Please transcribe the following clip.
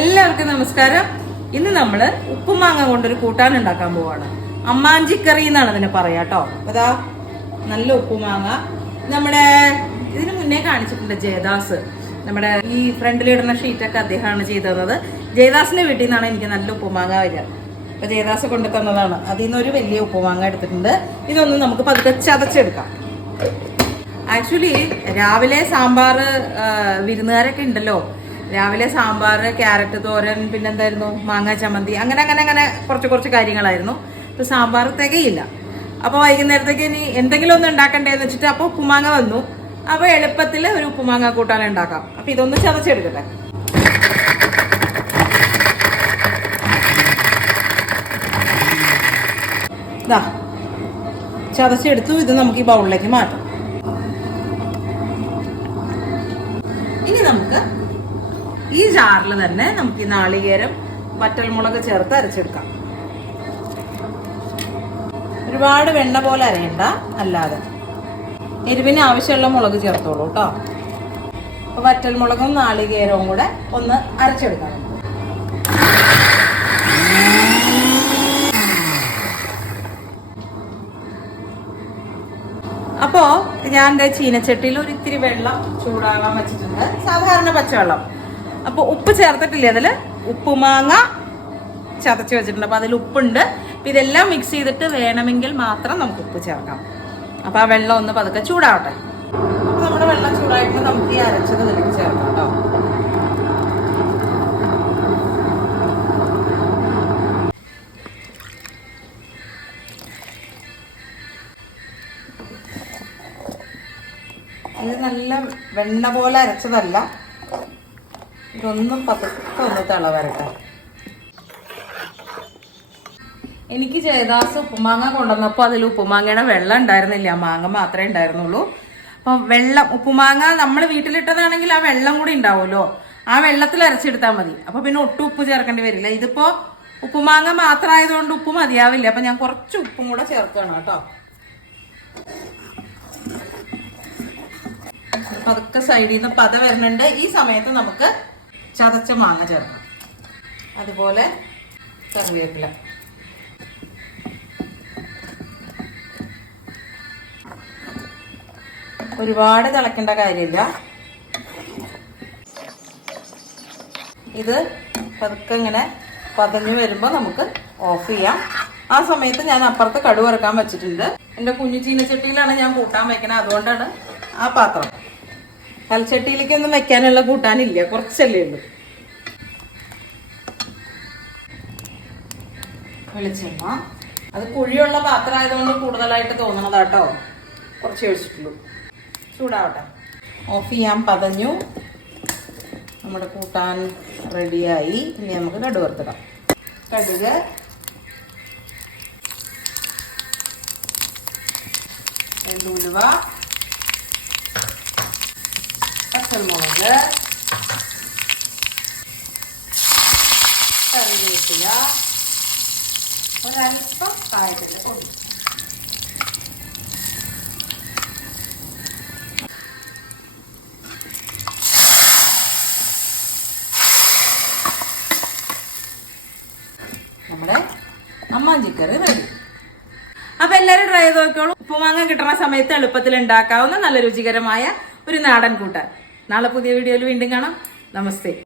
എല്ലാവർക്കും നമസ്കാരം. ഇന്ന് നമ്മൾ ഉപ്പുമാങ്ങ കൊണ്ടൊരു കൂട്ടാൻ ഉണ്ടാക്കാൻ പോവാണ്. അമ്മാഞ്ചിക്കറി എന്നാണ് അതിനെ പറയാ കേട്ടോ അതാ നല്ല ഉപ്പുമാങ്ങ നമ്മുടെ ഇതിന് മുന്നേ കാണിച്ചിട്ടുണ്ട് ജയദാസ്. നമ്മുടെ ഈ ഫ്രണ്ടിൽ ഇടുന്ന ഷീറ്റൊക്കെ അദ്ദേഹമാണ് ചെയ്തു തന്നത്. ജയദാസിന്റെ വീട്ടിൽ നിന്നാണ് എനിക്ക് നല്ല ഉപ്പുമാങ്ങ വരിക. അപ്പൊ ജയദാസ് കൊണ്ടു തന്നതാണ്. അതിൽ നിന്ന് ഒരു വലിയ ഉപ്പുമാങ്ങ എടുത്തിട്ടുണ്ട്. ഇതൊന്നും നമുക്ക് പതുക്കെ ചതച്ചെടുക്കാം. ആക്ച്വലി രാവിലെ സാമ്പാർ വിരുന്നുകാരൊക്കെ ഉണ്ടല്ലോ. രാവിലെ സാമ്പാർ ക്യാരറ്റ് തോരൻ പിന്നെന്തായിരുന്നു? മാങ്ങ ചമ്മന്തി അങ്ങനെ അങ്ങനെ അങ്ങനെ കുറച്ച് കുറച്ച് കാര്യങ്ങളായിരുന്നു. ഇപ്പം സാമ്പാർ തികയില്ല. അപ്പോൾ വൈകുന്നേരത്തേക്ക് ഇനി എന്തെങ്കിലും ഒന്ന് ഉണ്ടാക്കണ്ടേന്ന് വെച്ചിട്ട് അപ്പോൾ ഉപ്പുമാങ്ങ വന്നു. അപ്പോൾ എളുപ്പത്തിൽ ഒരു ഉപ്പുമാങ്ങ കൂട്ടാൻ ഉണ്ടാക്കാം. അപ്പോൾ ഇതൊന്ന് ചതച്ചെടുക്കട്ടെ. ഇതാ ചതച്ചെടുത്തു. ഇത് നമുക്ക് ഈ ബൗളിലേക്ക് മാറ്റാം. ഇനി നമുക്ക് ഈ ജാറിൽ തന്നെ നമുക്ക് ഈ നാളികേരം വറ്റൽമുളക് ചേർത്ത് അരച്ചെടുക്കാം. ഒരുപാട് വെണ്ണ പോലെ അരയണ്ട അല്ലാതെ. എരിവിന് ആവശ്യമുള്ള മുളക് ചേർത്തോളൂ കേട്ടോ അപ്പൊ വറ്റൽമുളകും നാളികേരവും കൂടെ ഒന്ന് അരച്ചെടുക്കാം. അപ്പോൾ അപ്പോ ഞാൻ ചീനച്ചട്ടിയിൽ ഒരു ഇത്തിരി വെള്ളം ചൂടാകാൻ വെച്ചിട്ടുണ്ട്. സാധാരണ പച്ചവെള്ളം. അപ്പൊ ഉപ്പ് ചേർത്തിട്ടില്ല അതിൽ? ഉപ്പുമാങ്ങ ചതച്ച് വെച്ചിട്ടുണ്ട്. അപ്പൊ അതിൽ ഉപ്പുണ്ട്. അപ്പൊ ഇതെല്ലാം മിക്സ് ചെയ്തിട്ട് വേണമെങ്കിൽ മാത്രം നമുക്ക് ഉപ്പ് ചേർക്കാം. അപ്പോൾ ആ വെള്ളം ഒന്ന് പതുക്കെ ചൂടാവട്ടെ. അപ്പോൾ നമ്മുടെ വെള്ളം ചൂടായിട്ട് നമുക്ക് ഈ അരച്ചത് ഇതിലേക്ക് ചേർക്കാം കേട്ടോ. ഇത് നല്ല വെണ്ണ പോലെ അരച്ചതല്ല. ഇതൊന്നും പതുക്കെ ഒന്ന് തള വരട്ടെ എനിക്ക് ജയദാസ് ഉപ്പുമാങ്ങ കൊണ്ടുവന്നപ്പോൾ അതിൽ ഉപ്പുമാങ്ങയുടെ വെള്ളം ഉണ്ടായിരുന്നില്ല. മാങ്ങ മാത്രമേ ഉണ്ടായിരുന്നുള്ളൂ. അപ്പം വെള്ളം ഉപ്പുമാങ്ങ നമ്മൾ വീട്ടിലിട്ടതാണെങ്കിൽ ആ വെള്ളം കൂടി ഉണ്ടാവുമല്ലോ. ആ വെള്ളത്തിൽ അരച്ചെടുത്താൽ മതി. അപ്പോൾ പിന്നെ ഒട്ടും ഉപ്പ് ചേർക്കേണ്ടി വരില്ല. ഇതിപ്പോ ഉപ്പുമാങ്ങ മാത്രമായതുകൊണ്ട് ഉപ്പ് മതിയാവില്ല. അപ്പൊ ഞാൻ കുറച്ച് ഉപ്പും കൂടെ ചേർക്കണം കേട്ടോ. അതൊക്കെ സൈഡിൽ നിന്ന് പത വരുന്നുണ്ട്. ഈ സമയത്ത് നമുക്ക് ചതച്ച മാങ്ങ ചേർക്കാം. അതുപോലെ കറിവേപ്പില. ഒരുപാട് തിളക്കേണ്ട കാര്യമില്ല. ഇത് പതുക്കെ ഇങ്ങനെ പതഞ്ഞു വരുമ്പോൾ നമുക്ക് ഓഫ് ചെയ്യാം. ആ സമയത്ത് ഞാൻ അപ്പുറത്ത് കടുവറക്കാൻ വെച്ചിട്ടുണ്ട്. എന്റെ കുഞ്ഞു ചീനച്ചട്ടിയിലാണ് ഞാൻ കൂട്ടാൻ വയ്ക്കുന്നത് അതുകൊണ്ടാണ് ആ പാത്രം. കൽച്ചട്ടിയിലേക്കൊന്നും വെക്കാനുള്ള കൂട്ടാനില്ല. കുറച്ചല്ലേ ഉള്ളൂ. വെളിച്ചെണ്ണ. അത് കുഴിയുള്ള പാത്രം ആയതുകൊണ്ട് കൂടുതലായിട്ട് തോന്നണതാട്ടോ. കുറച്ച് ഒഴിച്ചിട്ടുള്ളൂ. ചൂടാവട്ടെ. ഓഫ് ചെയ്യാൻ പതഞ്ഞു. നമ്മുടെ കൂട്ടാൻ റെഡിയായി. ഇനി നമുക്ക് കടുക് വറുത്തിടാം. കടുക്. ഉലുവ. പച്ചമുളക് കറിവേപ്പില നമ്മുടെ അമ്മാഞ്ചിക്കറി റെഡി. അപ്പൊ എല്ലാരും ട്രൈ ചെയ്ത് നോക്കിയോളൂ ഉപ്പുമാങ്ങ കിട്ടുന്ന സമയത്ത് എളുപ്പത്തിൽ ഉണ്ടാക്കാവുന്ന നല്ല രുചികരമായ ഒരു നാടൻ കൂട്ടാൻ. നാളെ പുതിയ വീഡിയോയിൽ വീണ്ടും കാണാം. നമസ്തേ.